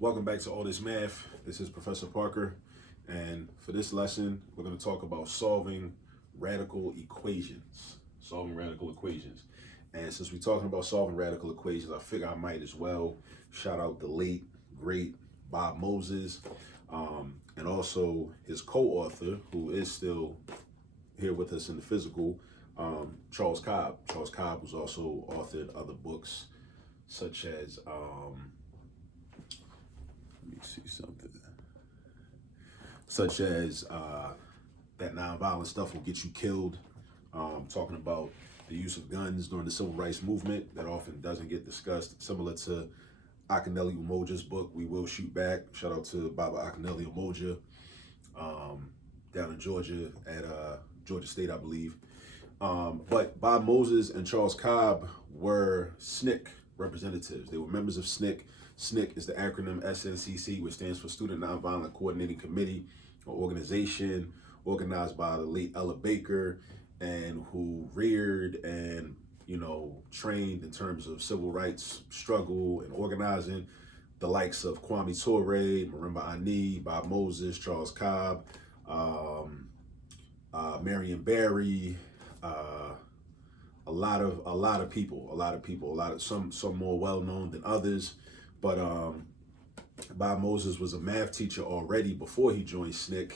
Welcome back to All This Math. This is Professor Parker, and for this lesson, we're going to talk about solving radical equations. Solving radical equations. And since we're talking about solving radical equations, I figure I might as well shout out the late, great Bob Moses, and also his co-author, who is still here with us in the physical, Charles Cobb. Charles Cobb was also authored other books such as let me see something. Such as that nonviolent stuff will get you killed. Talking about the use of guns during the civil rights movement that often doesn't get discussed. Similar to Akinele Umoja's book, We Will Shoot Back. Shout out to Baba Akinele Umoja down in Georgia at Georgia State, I believe. But Bob Moses and Charles Cobb were SNCC representatives. They were members of SNCC. SNCC is the acronym SNCC, which stands for Student Nonviolent Coordinating Committee, or organization organized by the late Ella Baker, and who reared and trained in terms of civil rights struggle and organizing the likes of Kwame Ture, Marimba Ani, Bob Moses, Charles Cobb, Marion Barry, a lot of people, some more well known than others. But Bob Moses was a math teacher already before he joined SNCC,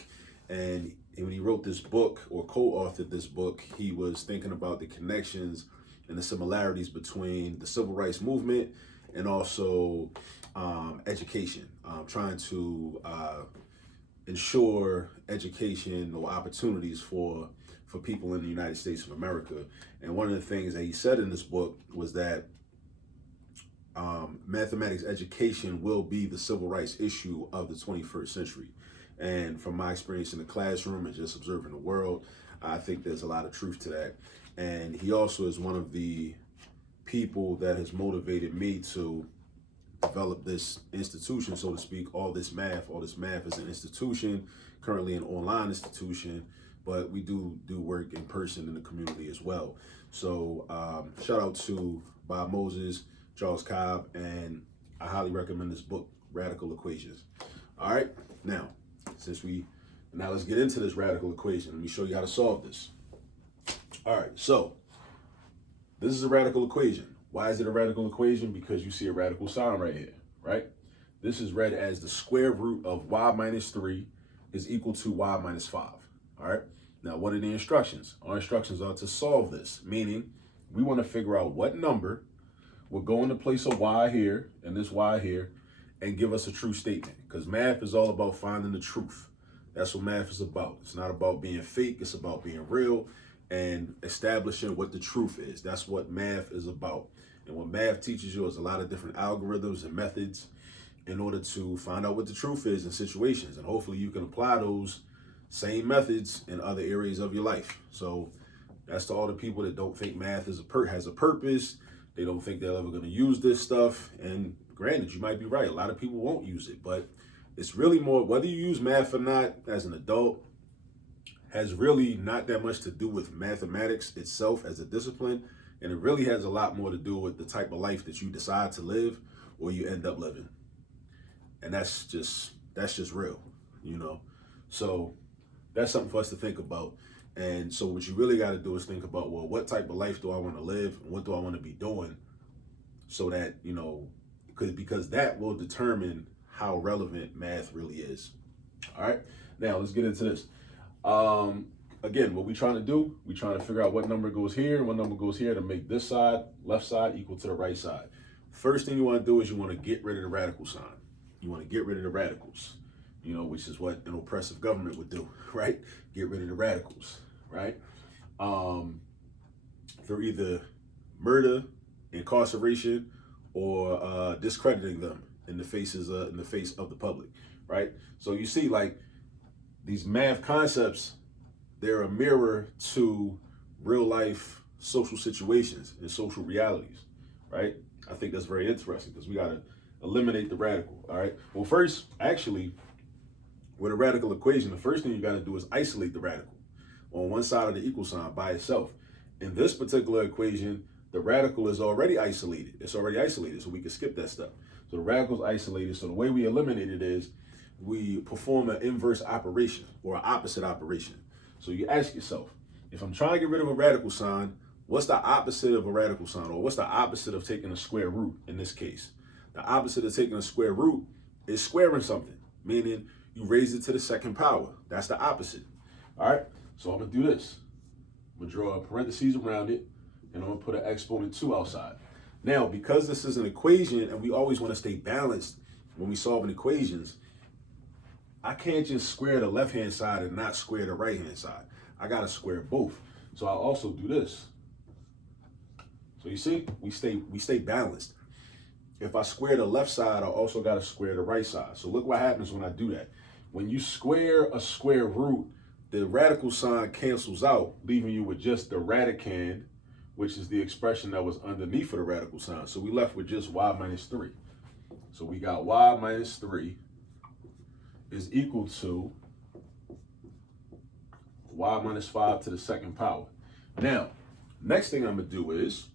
and when he wrote this book or co-authored this book, he was thinking about the connections and the similarities between the civil rights movement and also education, trying to ensure education or opportunities for people in the United States of America. And one of the things that he said in this book was that mathematics education will be the civil rights issue of the 21st century. And from my experience in the classroom and just observing the world, I think there's a lot of truth to that. And he also is one of the people that has motivated me to develop this institution, so to speak. All This Math is an institution, currently an online institution, but we do work in person in the community as well. So shout out to Bob Moses, Charles Cobb, and I highly recommend this book, Radical Equations. All right, now let's get into this radical equation. Let me show you how to solve this. All right, so this is a radical equation. Why is it a radical equation? Because you see a radical sign right here, right? This is read as the square root of y minus 3 is equal to y minus 5, all right? Now, what are the instructions? Our instructions are to solve this, meaning we want to figure out what number will go in the place of y here and this y here and give us a true statement, because math is all about finding the truth. That's what math is about. It's not about being fake. It's about being real and establishing what the truth is. That's what math is about. And what math teaches you is a lot of different algorithms and methods in order to find out what the truth is in situations. And hopefully you can apply those same methods in other areas of your life. So that's to all the people that don't think math has a purpose. They don't think they're ever going to use this stuff. And granted, you might be right. A lot of people won't use it, but it's really more, whether you use math or not as an adult, has really not that much to do with mathematics itself as a discipline. And it really has a lot more to do with the type of life that you decide to live or you end up living. And that's just real, So that's something for us to think about. And so what you really got to do is think about, well, what type of life do I want to live? And what do I want to be doing? So that, because that will determine how relevant math really is. All right, now let's get into this. Again, what we're trying to do, we're trying to figure out what number goes here and what number goes here to make this side, left side, equal to the right side. First thing you want to do is you want to get rid of the radical sign. You want to get rid of the radicals, which is what an oppressive government would do, right? Get rid of the radicals, right? Through either murder, incarceration, or discrediting them in the face of the public, right? So you see, like, these math concepts, they're a mirror to real life social situations and social realities, right? I think that's very interesting because we got to eliminate the radical, all right? Well, first, actually, with a radical equation, the first thing you got to do is isolate the radical on one side of the equal sign by itself. In this particular equation, the radical is already isolated. It's already isolated, so we can skip that step. So the radical's isolated. So the way we eliminate it is we perform an inverse operation or an opposite operation. So you ask yourself, if I'm trying to get rid of a radical sign, what's the opposite of a radical sign? Or what's the opposite of taking a square root in this case? The opposite of taking a square root is squaring something, meaning you raise it to the second power. That's the opposite. All right, so I'm gonna do this. I'm gonna draw a parentheses around it, and I'm gonna put an exponent 2 outside. Now, because this is an equation and we always wanna stay balanced when we solving equations, I can't just square the left-hand side and not square the right-hand side. I gotta square both. So I'll also do this. So you see, we stay balanced. If I square the left side, I also gotta square the right side. So look what happens when I do that. When you square a square root, the radical sign cancels out, leaving you with just the radicand, which is the expression that was underneath of the radical sign. So we left with just y minus 3. So we got y minus 3 is equal to y minus 5 to the second power. Now, next thing I'm gonna do is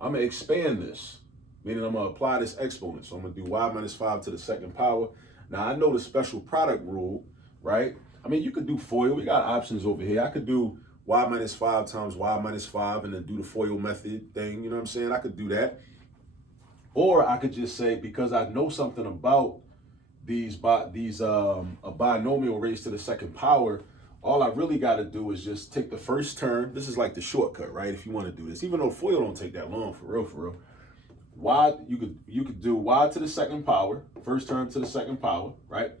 I'm gonna expand this, meaning I'm gonna apply this exponent. So I'm gonna do y minus 5 to the second power. Now I know the special product rule, right? I mean, you could do FOIL. We got options over here. I could do y minus 5 times y minus 5 and then do the FOIL method thing. You know what I'm saying? I could do that. Or I could just say, because I know something about a binomial raised to the second power, all I really got to do is just take the first term. This is like the shortcut, right? If you want to do this, even though FOIL don't take that long, for real. Y, you could do y to the second power, first term to the second power, right?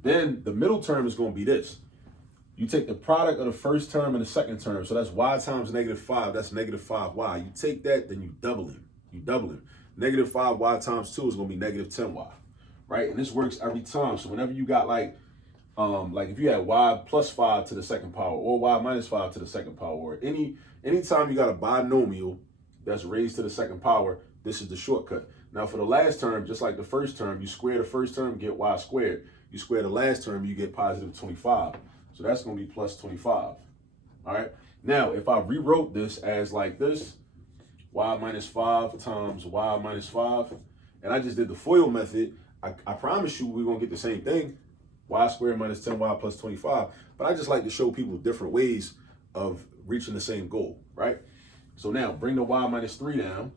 Then the middle term is going to be this. You take the product of the first term and the second term. So that's y times negative 5. That's negative 5y. You take that, then you double him. Negative 5y times 2 is going to be negative 10y, right? And this works every time. So whenever you got like if you had y plus 5 to the second power or y minus 5 to the second power, or anytime you got a binomial that's raised to the second power, this is the shortcut. Now for the last term, just like the first term, you square the first term, get y squared. You square the last term, you get positive 25. So that's going to be plus 25. All right. Now, if I rewrote this as like this, y minus 5 times y minus 5, and I just did the FOIL method, I promise you we're going to get the same thing, y squared minus 10y plus 25. But I just like to show people different ways of reaching the same goal, right? So now bring the y minus 3 down,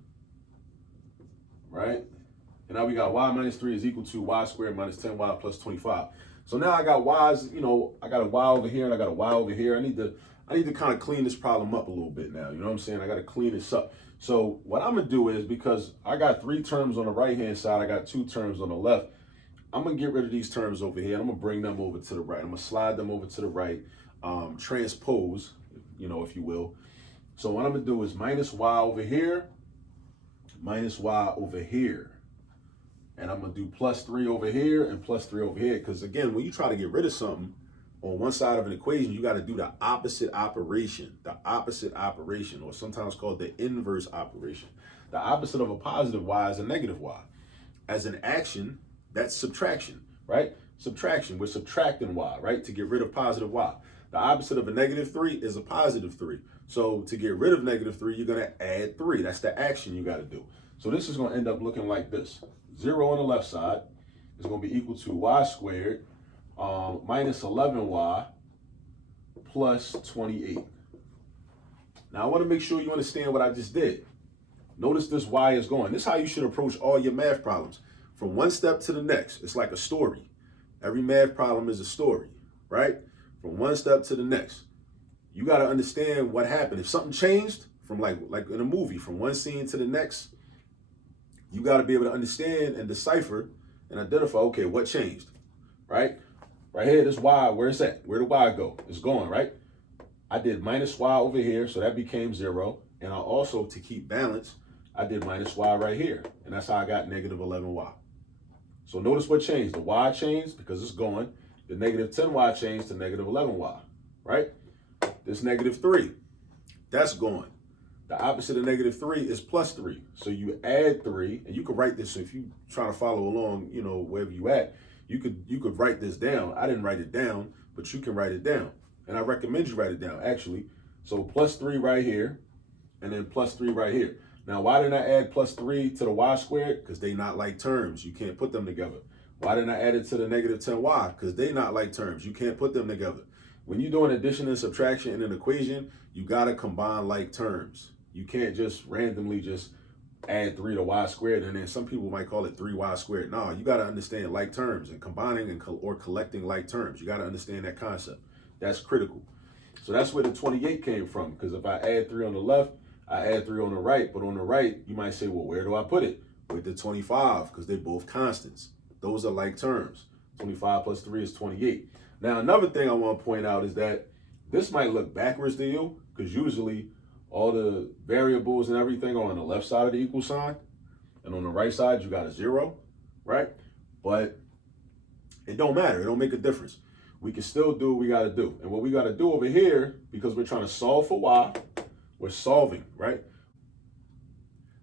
right? And now we got y minus 3 is equal to y squared minus 10y plus 25. So now I got y's, I got a y over here and I got a y over here. I need to kind of clean this problem up a little bit now. You know what I'm saying? I got to clean this up. So what I'm going to do is, because I got 3 terms on the right-hand side, I got 2 terms on the left, I'm going to get rid of these terms over here. I'm going to bring them over to the right. I'm going to slide them over to the right, transpose, if you will. So what I'm going to do is minus y over here, minus y over here. And I'm going to do plus 3 over here and plus 3 over here. Because again, when you try to get rid of something on one side of an equation, you got to do the opposite operation, or sometimes called the inverse operation. The opposite of a positive y is a negative y. As an action, that's subtraction, right? Subtraction, we're subtracting y, right? To get rid of positive y. The opposite of a negative 3 is a positive 3. So to get rid of negative 3, you're going to add 3. That's the action you got to do. So this is going to end up looking like this. 0 on the left side is going to be equal to y squared minus 11y plus 28. Now I want to make sure you understand what I just did. Notice this y is going. This is how you should approach all your math problems. From one step to the next. It's like a story. Every math problem is a story, right? From one step to the next. You got to understand what happened. If something changed from like in a movie, from one scene to the next, you got to be able to understand and decipher and identify, okay, what changed, right? Right here, this y, where it's at? Where did y go? It's going, right? I did minus y over here, so that became 0. And I also, to keep balance, I did minus y right here. And that's how I got negative 11y. So notice what changed. The y changed because it's going. The negative 10y changed to negative 11y, right? This negative 3, that's going. The opposite of negative 3 is plus 3. So you add 3, and you could write this if you trying to follow along, wherever you at. You could write this down. I didn't write it down, but you can write it down. And I recommend you write it down, actually. So plus 3 right here, and then plus 3 right here. Now, why didn't I add plus 3 to the y squared? Because they not like terms. You can't put them together. Why didn't I add it to the negative 10y? Because they not like terms. You can't put them together. When you're doing addition and subtraction in an equation, you got to combine like terms. You can't just randomly just add 3 to y squared, and then some people might call it 3y squared. No, you got to understand like terms and combining and or collecting like terms. You got to understand that concept. That's critical. So that's where the 28 came from, because if I add 3 on the left, I add 3 on the right, but on the right, you might say, well, where do I put it? With the 25, because they're both constants. Those are like terms. 25 plus 3 is 28. Now, another thing I want to point out is that this might look backwards to you, because usually all the variables and everything are on the left side of the equal sign, and on the right side, you got a 0, right? But it don't matter. It don't make a difference. We can still do what we got to do. And what we got to do over here, because we're trying to solve for y, we're solving, right?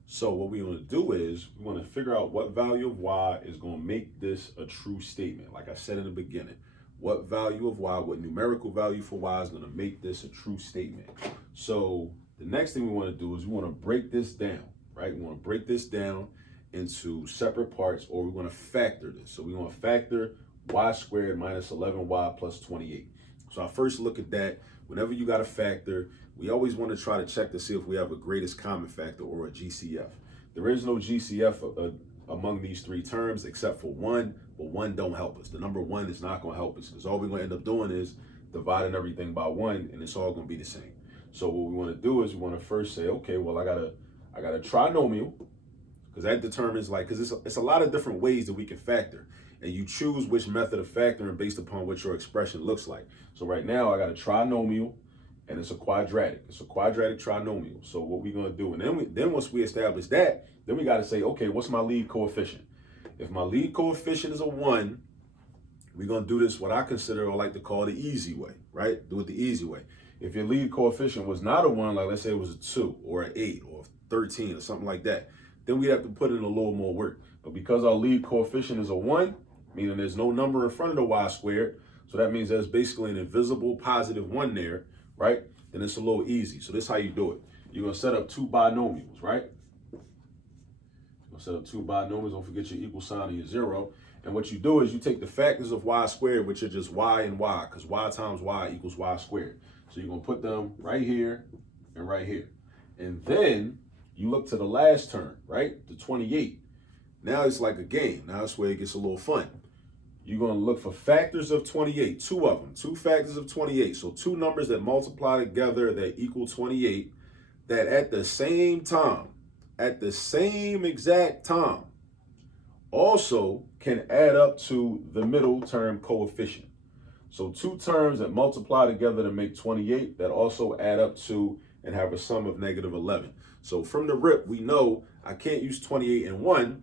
So what we want to do is we want to figure out what value of y is going to make this a true statement. Like I said in the beginning, what value of y, what numerical value for y is going to make this a true statement. So the next thing we want to do is we want to break this down, right? We want to break this down into separate parts, or we want to factor this. So we want to factor y squared minus 11y plus 28. So I first look at that. Whenever you got a factor, we always want to try to check to see if we have a greatest common factor or a GCF. There is no GCF among these three terms except for 1, but 1 don't help us. The number 1 is not going to help us, because all we're going to end up doing is dividing everything by 1, and it's all going to be the same. So what we want to do is we want to first say, okay, well, I got a trinomial, because that determines, like, because it's a lot of different ways that we can factor, and you choose which method of factoring based upon what your expression looks like. So right now I got a trinomial, and it's a quadratic. It's a quadratic trinomial. So what we're going to do, and then once we establish that, then we got to say, okay, what's my lead coefficient? If my lead coefficient is a 1, we're going to do this what I consider, or like to call, the easy way, right? Do it the easy way. If your lead coefficient was not a 1, like let's say it was a 2 or an 8 or 13 or something like that, then we have to put in a little more work. But because our lead coefficient is a 1, meaning there's no number in front of the y squared, so that means there's basically an invisible positive 1 there, right? Then it's a little easy. So this is how you do it. You're going to set up 2 binomials, right? You're going to set up 2 binomials. Don't forget your equal sign and your 0. And what you do is you take the factors of y squared, which are just y and y, because y times y equals y squared. So you're going to put them right here and right here. And then you look to the last term, right? The 28. Now it's like a game. Now that's where it gets a little fun. You're going to look for factors of 28, 2 of them, 2 factors of 28. So 2 numbers that multiply together that equal 28, that at the same time, at the same exact time, also can add up to the middle term coefficient. So 2 terms that multiply together to make 28 that also add up to and have a sum of negative 11. So from the rip, we know I can't use 28 and 1,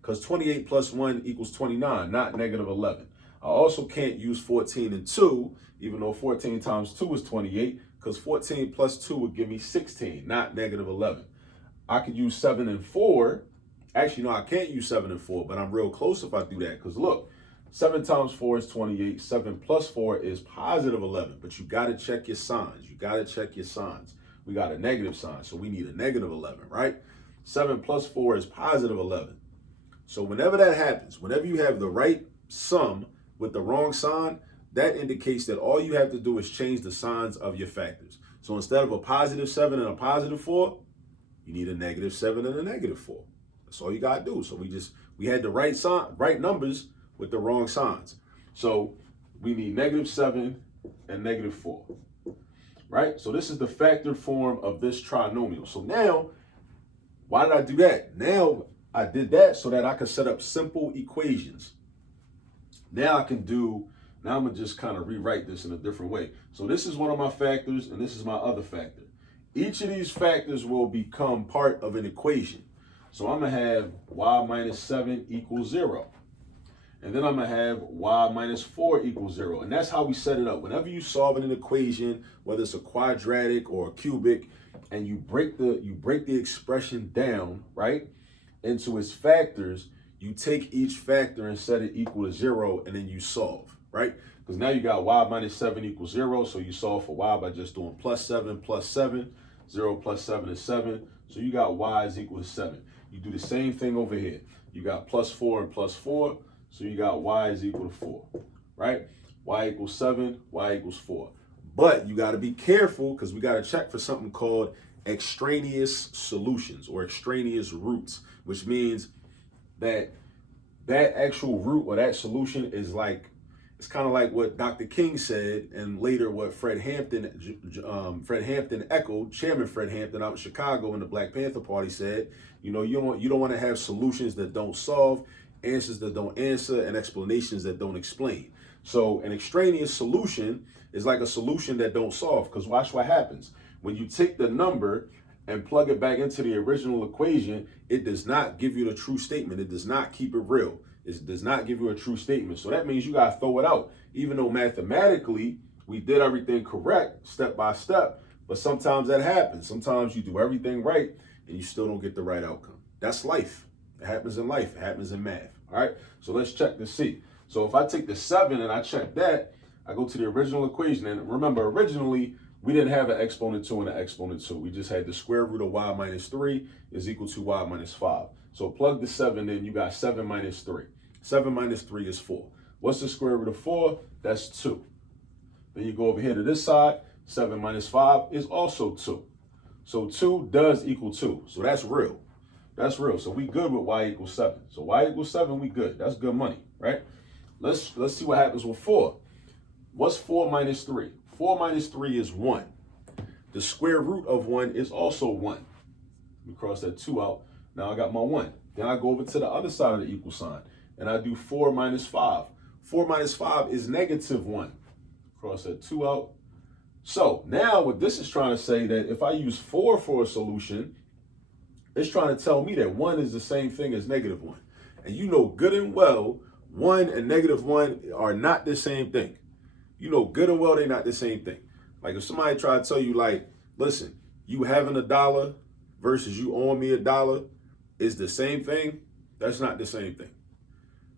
because 28 plus 1 equals 29, not negative 11. I also can't use 14 and 2, even though 14 times 2 is 28, because 14 plus 2 would give me 16, not negative 11. I could use 7 and 4. Actually, no, I can't use 7 and 4, but I'm real close if I do that, because look, 7 times 4 is 28. 7 plus 4 is positive 11, but you got to check your signs. You got to check your signs. We got a negative sign, so we need a negative 11, right? 7 plus 4 is positive 11. So whenever that happens, whenever you have the right sum with the wrong sign, that indicates that all you have to do is change the signs of your factors. So instead of a positive 7 and a positive 4, you need a negative 7 and a negative 4. That's all you got to do. So we had the right sign, right numbers with the wrong signs. So we need negative 7 and negative 4, right? So this is the factored form of this trinomial. So now, why did I do that? Now, I did that so that I could set up simple equations. Now I'm going to just kind of rewrite this in a different way. So this is one of my factors, and this is my other factor. Each of these factors will become part of an equation. So I'm going to have y minus 7 equals 0. And then I'm going to have y minus 4 equals 0. And that's how we set it up. Whenever you solve an equation, whether it's a quadratic or a cubic, and you break the expression down, right, into its factors, you take each factor and set it equal to 0, and then you solve, right? Because now you got y minus 7 equals 0, so you solve for y by just doing plus 7 plus 7. 0 plus 7 is 7. So you got y is equal to 7. You do the same thing over here. You got plus 4 and plus 4. So you got y is equal to 4, right? Y equals 7, y equals 4. But you got to be careful because we got to check for something called extraneous solutions or extraneous roots, which means that that actual root or that solution is like, it's kind of like what Dr. King said, and later what Fred Hampton echoed. Chairman Fred Hampton out in Chicago in the Black Panther Party said, you know, you don't want to have solutions that don't solve, answers that don't answer, and explanations that don't explain. So an extraneous solution is like a solution that don't solve, because watch what happens. When you take the number and plug it back into the original equation, it does not give you the true statement. It does not keep it real. It does not give you a true statement. So that means you got to throw it out. Even though mathematically we did everything correct, step by step, but sometimes that happens. Sometimes you do everything right and you still don't get the right outcome. That's life. It happens in life. It happens in math. All right. So let's check to see. So if I take the 7 and I check that, I go to the original equation. And remember, originally, we didn't have an exponent 2 and an exponent 2. We just had the square root of y minus 3 is equal to y minus 5. So plug the 7 in, you got 7 minus 3. 7 minus 3 is 4. What's the square root of 4? That's 2. Then you go over here to this side, 7 minus 5 is also 2. So 2 does equal 2. So that's real. That's real. So we good with y equals 7. So y equals 7, we good. That's good money, right? Let's see what happens with 4. What's 4 minus 3? 4 minus 3 is 1. The square root of 1 is also 1. Let me cross that 2 out. Now I got my 1. Then I go over to the other side of the equal sign, and I do 4 minus 5. 4 minus 5 is negative 1. Cross that 2 out. So now what this is trying to say, that if I use 4 for a solution, it's trying to tell me that 1 is the same thing as negative 1. And you know good and well, 1 and negative 1 are not the same thing. You know good and well they're not the same thing. Like if somebody try to tell you, like, listen, you having $1 versus you owing me $1 is the same thing, that's not the same thing.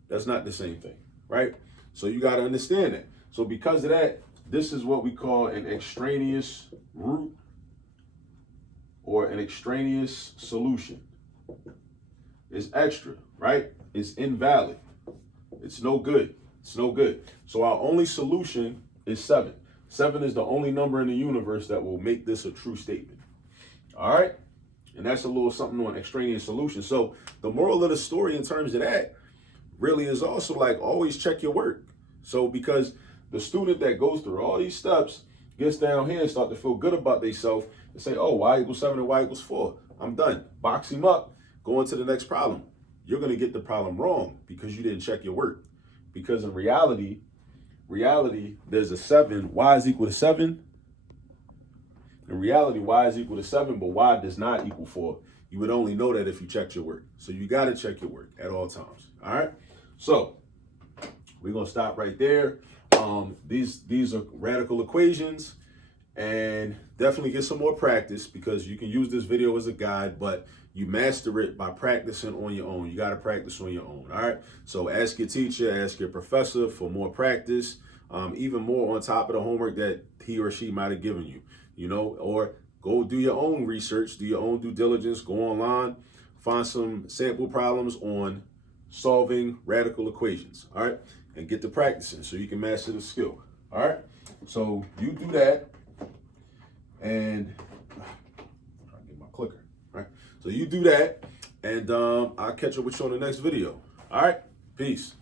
That's not the same thing, right? So you got to understand that. So because of that, this is what we call an extraneous root or an extraneous solution. It's extra, right? It's invalid. It's no good. It's no good. So our only solution is 7. 7 is the only number in the universe that will make this a true statement. All right? And that's a little something on extraneous solution. So the moral of the story in terms of that really is also like, always check your work. So because the student that goes through all these steps gets down here and start to feel good about themselves and say, oh, y equals 7 and y equals 4. I'm done. Box him up. Go on to the next problem. You're going to get the problem wrong because you didn't check your work. Because in reality, there's a 7. Y is equal to 7. In reality, y is equal to 7, but y does not equal 4. You would only know that if you checked your work. So you got to check your work at all times. All right? So we're going to stop right there. These are radical equations, and definitely get some more practice, because you can use this video as a guide, but you master it by practicing on your own. You got to practice on your own. All right. So ask your teacher, ask your professor for more practice, even more on top of the homework that he or she might have given you, you know, or go do your own research, do your own due diligence, go online, find some sample problems on solving radical equations. All right. And get to practicing so you can master the skill. All right. So you do that, and I'll get my clicker. All right. So you do that, and I'll catch up with you on the next video. All right. Peace.